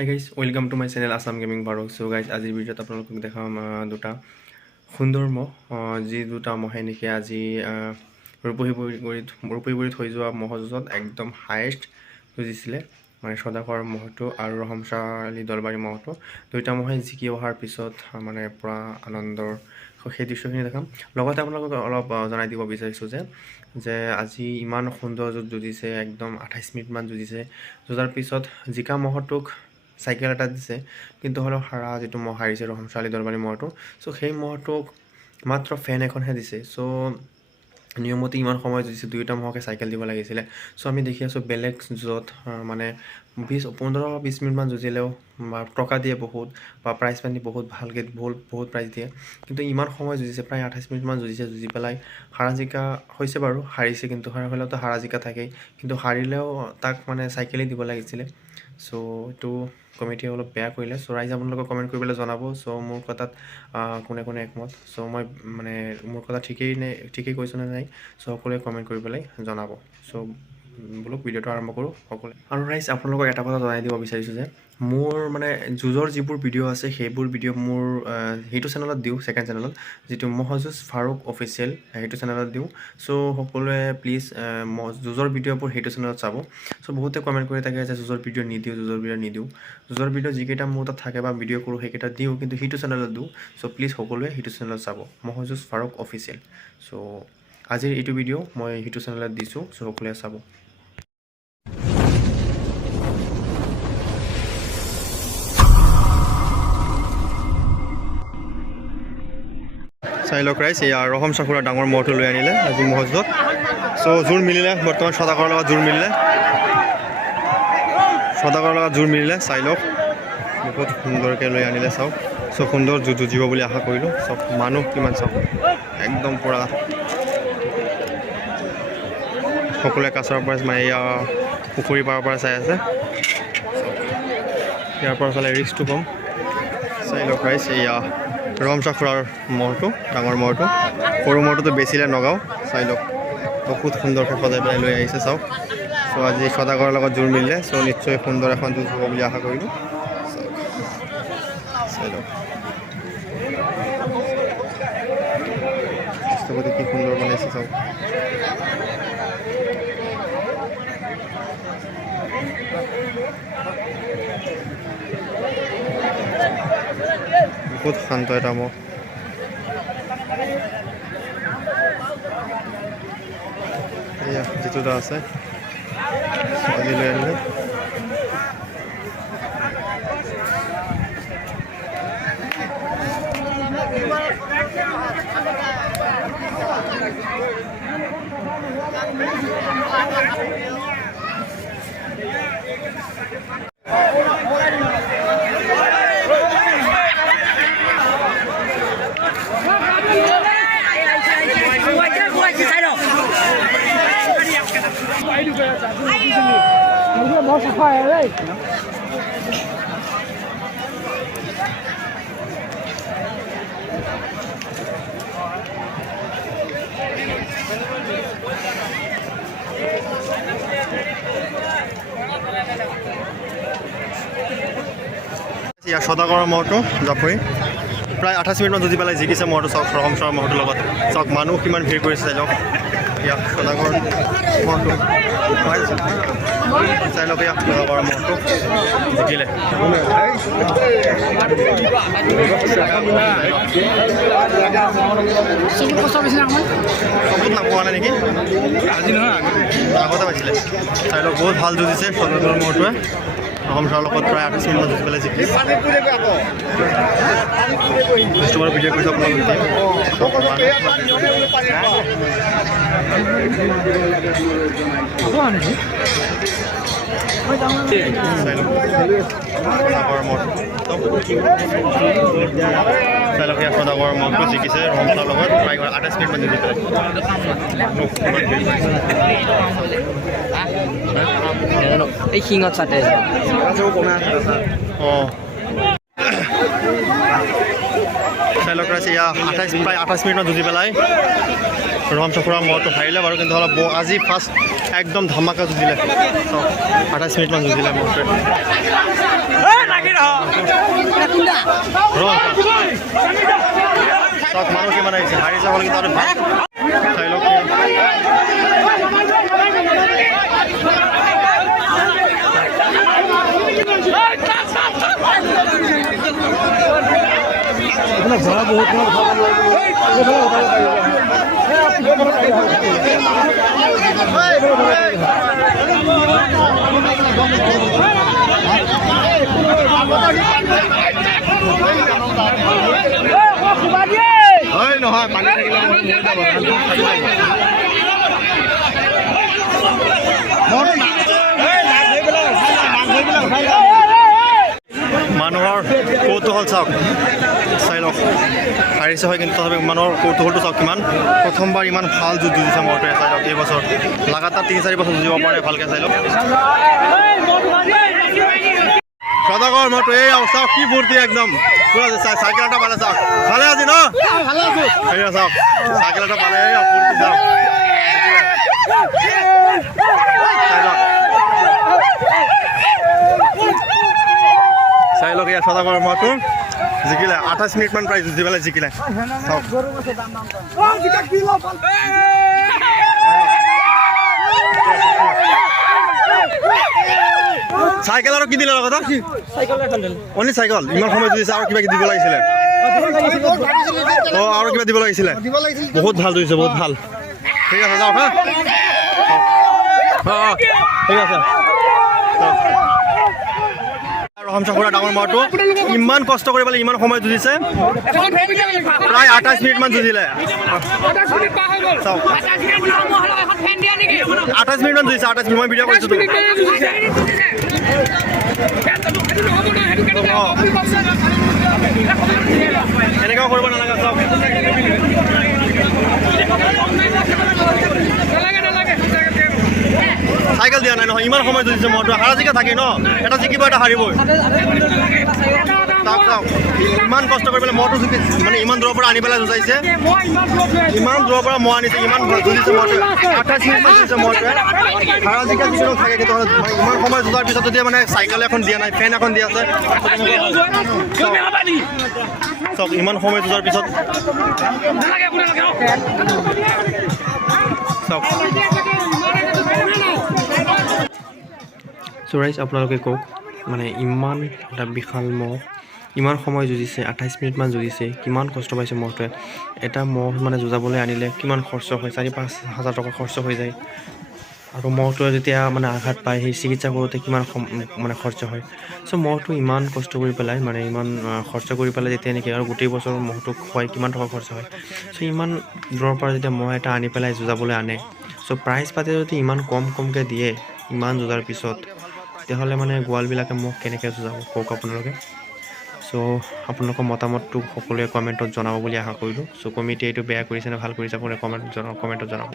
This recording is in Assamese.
High guys, welcome to my channel Assam gaming ভাৰক। চ' গাইজ, আজিৰ ভিডিঅ'ত আপোনালোকক দেখাম দুটা সুন্দৰ মহ, যি দুটা মহে নেকি আজি ৰূপহী থৈ যোৱা মহৰ যুঁজত একদম হায়েষ্ট যুঁজিছিলে, মানে সদাগৰ মহটো আৰু ৰহমশালী দলবাৰী মহটো। দুইটা মহে জিকি অহাৰ পিছত মানে পূৰা আনন্দৰ সেই দৃশ্যখিনি দেখাম। লগতে আপোনালোকক অলপ জনাই দিব বিচাৰিছোঁ যে আজি ইমান সুন্দৰ যুঁজ যুঁজিছে, একদম 28 মিনিটমান যুঁজিছে। যুঁজাৰ পিছত জিকা মহটোক চাইকেল এটা দিছে, কিন্তু হ'লেও হাৰা যিটো মহ হাৰিছে ৰহমশালী দলবাৰী মহটো, চ' সেই মহটোক মাত্ৰ ফেন এখনহে দিছে। চ' নিয়মতে ইমান সময় যুঁজিছে, দুয়োটা মহকে চাইকেল দিব লাগিছিলে। চ' আমি দেখি আছোঁ বেলেগ য'ত মানে 15-20 মিনিটমান যুঁজিলেও টকা দিয়ে বহুত, বা প্ৰাইজ পানী বহুত ভালকৈ বহুত প্ৰাইজ দিয়ে, কিন্তু ইমান সময় যুঁজিছে, প্ৰায় 28 মিনিটমান যুঁজি পেলাই হাৰা জিকা হৈছে বাৰু, হাৰিছে, কিন্তু হ'লেওতো হাৰা জিকা থাকেই, কিন্তু হাৰিলেও তাক মানে চাইকেলেই দিব লাগিছিলে। চ' এইটো কমিটিয়ে অলপ বেয়া কৰিলে। চ' ৰাইজ আপোনালোকক কমেণ্ট কৰিবলৈ জনাব। চ' মোৰ কথাত কোনে কোনে একমত, চ' মই মানে মোৰ কথা ঠিকেই কৈছোঁ নে নাই, চ' সকলোৱে কমেণ্ট কৰি পেলাই জনাব। চ' বোলক ভিডিঅ'টো আৰম্ভ কৰোঁ সকলোৱে। আৰু ৰাইজ আপোনালোকক এটা কথা জনাই দিব বিচাৰিছোঁ যে মোৰ মানে যুঁজৰ যিবোৰ ভিডিঅ' আছে সেইবোৰ ভিডিঅ' মোৰ সেইটো চেনেলত দিওঁ, ছেকেণ্ড চেনেলত, যিটো মহযুঁজ ফাৰুক অফিচিয়েল, সেইটো চেনেলত দিওঁ। চ' সকলোৱে প্লিজ যুঁজৰ ভিডিঅ'বোৰ সেইটো চেনেলত চাব। চ' বহুতে কমেণ্ট কৰি থাকে যে যুঁজৰ ভিডিঅ' নিদিওঁ। যুঁজৰ ভিডিঅ' যিকেইটা মোৰ তাত থাকে বা ভিডিঅ' কৰোঁ সেইকেইটা দিওঁ, কিন্তু সেইটো চেনেলত দিওঁ। চ' প্লিজ সকলোৱে সেইটো চেনেলত চাব, মহযুঁজ ফাৰুক অফিচিয়েল। চ' আজিৰ এইটো ভিডিঅ' মই সেইটো চেনেলত দিছোঁ, চ' সকলোৱে চাব। চাই লওক ৰাইজ, এয়া ৰহম চাকুৰা ডাঙৰ মহটো লৈ আনিলে আজি মহযুঁজত। চ' জোৰ মিলিলে, বৰ্তমান সদাগৰৰ লগত জোৰ মিলিলে, চাই লওক বহুত সুন্দৰকৈ লৈ আনিলে। চাওক, চ' সুন্দৰ যুঁজিব বুলি আশা কৰিলোঁ। চব মানুহ কিমান চাওক, একদম পূৰা সকলোৱে কাছৰ পৰা মানে এয়া পুখুৰী পাৰৰ পৰা চাই আছে। ইয়াৰ পৰা চালে ৰিস্কটো কম। চাই লওক ৰাইজ, এয়া ৰহমশা খুৰাৰ মহটো, ডাঙৰ মহটো। সৰু মহটোতো বেচিলে নগাঁও। চাই লওক বহুত সুন্দৰকৈ সজাই পেলাই লৈ আহিছে। চাওক, চ' আজি সদাগৰৰ লগত জোৰ মিলিলে, চ' নিশ্চয় সুন্দৰ এখন যুঁজ হ'ব বুলি আশা কৰিলোঁ। চাই লওক ৰাষ্ট্ৰপতি কি সুন্দৰ বনাইছে। চাওক বহুত শান্ত এটা মহ। এয়া যিটোটা আছে আজি লৈ আনিলে। ইয়াৰ সদাগৰৰ মহটো জাপৰি প্ৰায় 28 মিনিটমান যুঁজি পেলাই জিকিছে মহটো। চাওক ৰহমশাৰ মহটোৰ লগত, চাওক মানুহ কিমান ভিৰ কৰিছে। চাই লওক ইয়াক সদাগৰ মহটো, চাই লওক ইয়াক সদাগৰৰ মহটো জিকিলে। চকুত নাপোৱা নাই নেকি, আজি নহয় আগতে পাইছিলে। চাই লওক বহুত ভাল যুঁজিছে সদাগৰ মহটোৱে ৰহমশাৰ লগত, প্ৰায় 28 মিনিটমান যুঁজি পেলাই জিকিলে। কাষ্টমাৰ ভিডিঅ' কৰিছে আপোনালোকে। চাই লওক ইয়াৰ সদাগৰৰ মহটো জিকিছে ৰহমশাৰ লগত, প্ৰায় 28 মিনিটমান যুঁজি পেলাই। এই শিঙত চাটে অঁ চাই লওক ৰাইজ, এয়া প্ৰায় 28 মিনিটমান যুঁজি পেলাই ৰহমশা খুৰাৰ মহটো হাৰিলে বাৰু, কিন্তু অলপ আজি ফাৰ্ষ্ট একদম ধামাকা যুঁজিলে। 28 মিনিটমান যুঁজিলে মহটোৱে। চাওক মানুহ কিমান আহিছে হাৰি চাবলৈ কিন্তু আৰু ভাল চাই লওক ঘোড়া বহুত নহয় পানী থাকিলে মানুহৰ কৌতূহল চাওক চাই লওক হাৰিছে হয় কিন্তু তথাপি মানুহৰ কৌতূহলটো চাওক কিমান প্ৰথমবাৰ ইমান ভাল যুঁজ যুঁজিছে মৰটোৱে চাই লওক এইবছৰ লাগাতাৰ 3-4 বছৰ যুঁজিব পাৰে ভালকৈ চাই লওক সদাগৰ মৰটো এই চাওক কি ফূৰ্তি একদম পুৰা চাইকেল এটা পালে চাওক ভালে আজি ন এয়া চাওক চাইকেল এটা পালে ফূৰ্তি চাওক চাই লওক এয়া সদাগৰ মৰটো জিকিলে 28 মিনিটমান প্ৰায় যুঁজি পেলাই জিকিলে চাওক চাইকেল আৰু কি দিলে লগত অনলি চাইকেল ইমান সময় যুঁজিছে আৰু কিবা দিব লাগিছিলে অঁ আৰু কিবা দিব লাগিছিলে বহুত ভাল যুঁজিছে বহুত ভাল ঠিক আছে যাওক হা অঁ ঠিক আছে ৰহমচা খুৰা ডাঙৰ মৰটো ইমান কষ্ট কৰি পেলাই ইমান সময় যুঁজিছে প্ৰায় 28 মিনিটমান যুঁজিলে 28 মিনিটমান যুঁজিছে 28 মিনিট মই ভিডিঅ' কৰিছোঁ এনেকুৱাও কৰিব নালাগে চাওক চাইকেল দিয়া নাই নহয় ইমান সময় যুঁজিছে মৰটো হাৰা জিকা থাকে ন এটা জিকিব এটা হাৰিবই চাওক চাওক ইমান কষ্ট কৰি পেলাই মৰটো জিকি মানে ইমান দূৰৰ পৰা আনি পেলাই যুঁজাইছে ইমান দূৰৰ পৰা মই আনিছে ইমান যুঁজিছে মৰটোৱে 28 মিনিটমান যুঁজিছে মৰটোৱে হাৰা জিকা কিছুমান থাকে কিন্তু ইমান সময় যুঁজাৰ পিছত যদি মানে চাইকেল এখন দিয়া নাই ফেন এখন দি আছে চাওক ইমান সময় যুঁজাৰ পিছত চাওক চ' ৰাইজ আপোনালোকে কওক মানে ইমান এটা বিশাল মহ ইমান সময় যুঁজিছে 28 মিনিটমান যুঁজিছে কিমান কষ্ট পাইছে মহটোৱে এটা মহ মানে যুঁজাবলৈ আনিলে কিমান খৰচ হয় 4-5 হাজাৰ টকা খৰচ হৈ যায় আৰু মহটোৱে যেতিয়া মানে আঘাত পায় সেই চিকিৎসা কৰোঁতে কিমান মানে খৰচ হয় চ' মহটো ইমান কষ্ট কৰি পেলাই মানে ইমান খৰচ কৰি পেলাই যেতিয়া নেকি আৰু গোটেই বছৰ মহটোক খুৱাই কিমান টকা খৰচ হয় চ' ইমান দূৰৰ পৰা যেতিয়া মহ এটা আনি পেলাই যুঁজাবলৈ আনে চ' প্ৰাইজ পাতে যদি ইমান কমকৈ দিয়ে ইমান যুঁজাৰ পিছত তেতিয়াহ'লে মানে গোৱালবিলাকে মোক কেনেকৈ যুঁজাব কওক আপোনালোকে চ' আপোনালোকৰ মতামতটো সকলোৱে কমেণ্টত জনাব বুলি আশা কৰিলোঁ চ' কমিটিয়ে এইটো বেয়া কৰিছে নে ভাল কৰিছে আপুনি কমেণ্টত জনাব